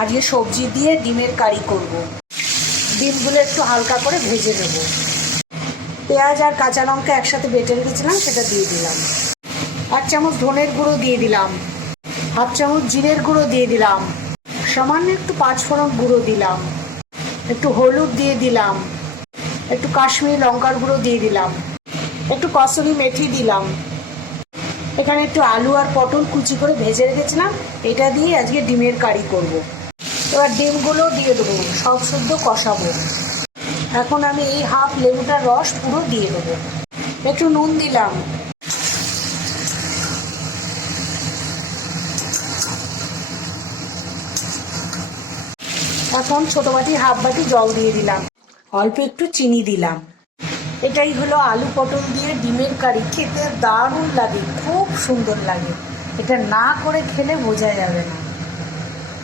আজকে সবজি দিয়ে ডিমের কারি করব। ডিমগুলো একটু হালকা করে ভেজে নেব। পেঁয়াজ আর কাঁচা লঙ্কা একসাথে বেটে রেখেছিলাম, সেটা দিয়ে দিলাম। 1 চামচ ধনের গুঁড়ো দিয়ে দিলাম। 1/2 চামচ জিরের গুঁড়ো দিয়ে দিলাম। সামান্য একটু 5 ফোড়ন গুঁড়ো দিলাম। একটু হলুদ দিয়ে দিলাম। একটু কাশ্মীরি লঙ্কার গুঁড়ো দিয়ে দিলাম। একটু কসুরি মেথি দিলাম। এখানে একটু আলু আর পটল কুচি করে ভেজে রেখেছিলাম, এটা দিয়ে আজকে ডিমের কারি করব। এবার ডিমগুলো দিয়ে দেবো, সব শুদ্ধ কষাবো। এখন আমি এই হাফ লেবুটার রস পুরো দিয়ে দেবো। একটু নুন দিলাম। এখন ছোট বাটি হাফ বাটি জল দিয়ে দিলাম। অল্প একটু চিনি দিলাম। এটাই হলো আলু পটল দিয়ে ডিমের কারি। খেতে দারুণ লাগে, খুব সুন্দর লাগে। এটা না করে খেলে বোঝা যাবে না।